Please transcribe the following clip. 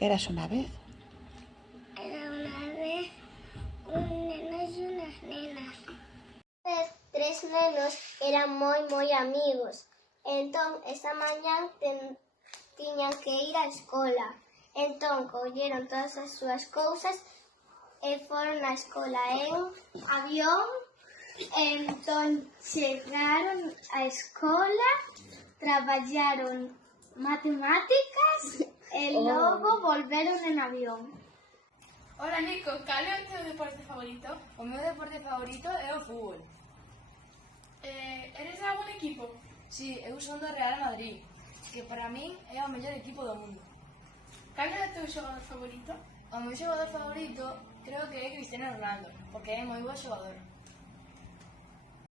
Eras una vez. Era una vez un neno y unas nenas. Tres nenos eran moi amigos. Entón, esta mañá tiñan que ir á escola. Entón, colleron todas as súas cousas e foron á escola en avión. Entón, chegaron á escola, traballaron matemáticas e logo volveron en avión. Hola Nico, cal é o teu deporte favorito? O meu deporte favorito é o fútbol. Eres de algún equipo? Si, eu son do Real Madrid, que para min é o mellor equipo do mundo. Cal é o teu xogador favorito? O meu xogador favorito creo que é Cristiano Ronaldo, porque é moi bo xogador.